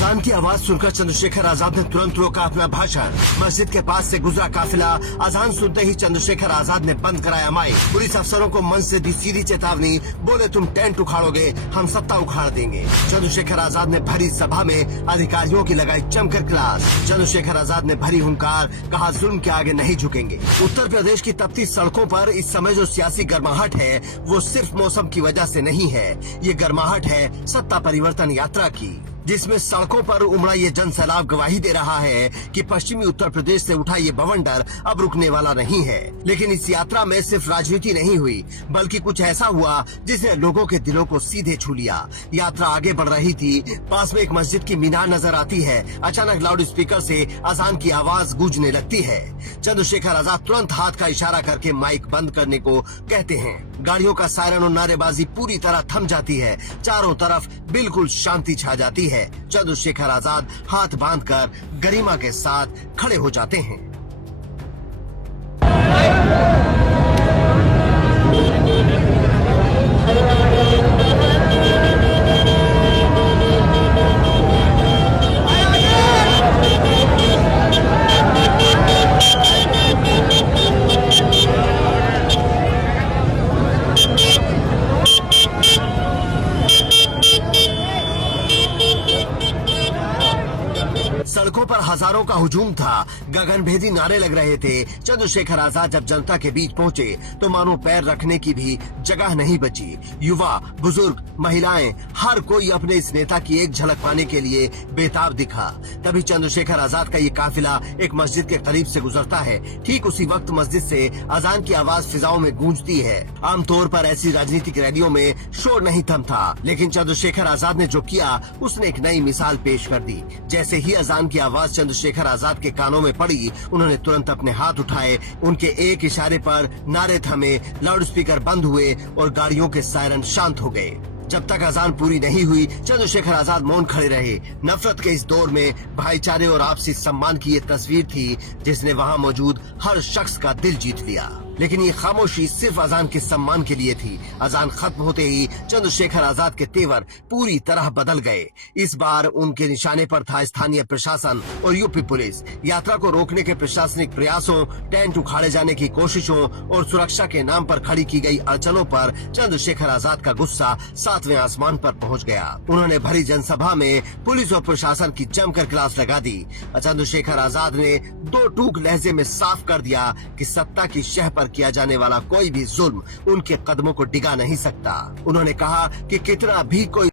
अजान की आवाज सुनकर चंद्रशेखर आजाद ने तुरंत रोका अपना भाषण। मस्जिद के पास से गुजरा काफिला। अजान सुनते ही चंद्रशेखर आजाद ने बंद कराया माइक। पुलिस अफसरों को मंच से दी सीधी चेतावनी, बोले तुम टेंट उखाड़ोगे हम सत्ता उखाड़ देंगे। चंद्रशेखर आजाद ने भरी सभा में अधिकारियों की लगाई जमकर क्लास। चंद्रशेखर आजाद ने भरी हुंकार, कहा जुल्म के आगे नहीं झुकेंगे। उत्तर प्रदेश की तपती सड़कों पर इस समय जो सियासी गर्माहट है वो सिर्फ मौसम की वजह से नहीं है। ये गर्माहट है सत्ता परिवर्तन यात्रा की, जिसमें सड़कों पर उमड़ा ये जन सैलाब गवाही दे रहा है कि पश्चिमी उत्तर प्रदेश से उठा ये बवंडर अब रुकने वाला नहीं है। लेकिन इस यात्रा में सिर्फ राजनीति नहीं हुई, बल्कि कुछ ऐसा हुआ जिसने लोगों के दिलों को सीधे छू लिया। यात्रा आगे बढ़ रही थी, पास में एक मस्जिद की मीनार नजर आती है। अचानक लाउड स्पीकर से अजान की आवाज गूंजने लगती है। चंद्रशेखर आजाद तुरंत हाथ का इशारा करके माइक बंद करने को कहते हैं। गाड़ियों का सायरन और नारेबाजी पूरी तरह थम जाती है। चारों तरफ बिल्कुल शांति छा जाती है। चंद्रशेखर आजाद हाथ बांधकर गरिमा के साथ खड़े हो जाते हैं। सड़कों पर हजारों का हुजूम था, गगनभेदी नारे लग रहे थे। चंद्रशेखर आजाद जब जनता के बीच पहुंचे तो मानो पैर रखने की भी जगह नहीं बची। युवा, बुजुर्ग, महिलाएं, हर कोई अपने इस नेता की एक झलक पाने के लिए बेताब दिखा। तभी चंद्रशेखर आजाद का ये काफिला एक मस्जिद के करीब से गुजरता है। ठीक उसी वक्त मस्जिद से अजान की आवाज फिजाओं में गूंजती है। आमतौर पर ऐसी राजनीतिक रैलियों में शोर नहीं थमता, लेकिन चंद्रशेखर आजाद ने जो किया उसने एक नई मिसाल पेश कर दी। जैसे ही अजान की आवाज चंद्रशेखर आजाद के कानों में पड़ी, उन्होंने तुरंत अपने हाथ उठाए। उनके एक इशारे पर नारे थमे, लाउडस्पीकर बंद हुए और गाड़ियों के सायरन शांत हो गए। जब तक अजान पूरी नहीं हुई चंद्रशेखर आजाद मौन खड़े रहे। नफरत के इस दौर में भाईचारे और आपसी सम्मान की ये तस्वीर थी जिसने वहाँ मौजूद हर शख्स का दिल जीत लिया। लेकिन ये खामोशी सिर्फ अजान के सम्मान के लिए थी। अजान खत्म होते ही चंद्रशेखर आजाद के तेवर पूरी तरह बदल गए। इस बार उनके निशाने पर था स्थानीय प्रशासन और यूपी पुलिस। यात्रा को रोकने के प्रशासनिक प्रयासों, टेंट उखाड़े जाने की कोशिशों और सुरक्षा के नाम पर खड़ी की गई अड़चनों पर चंद्रशेखर आजाद का गुस्सा 7वें आसमान पर पहुंच गया। उन्होंने भरी जनसभा में पुलिस और प्रशासन की जमकर क्लास लगा दी। चंद्रशेखर आजाद ने दो टूक लहजे में साफ कर दिया कि सत्ता की शह पर किया जाने वाला कोई भी जुल्म उनके कदमों को डिगा नहीं सकता। उन्होंने कहा कि कितना भी कोई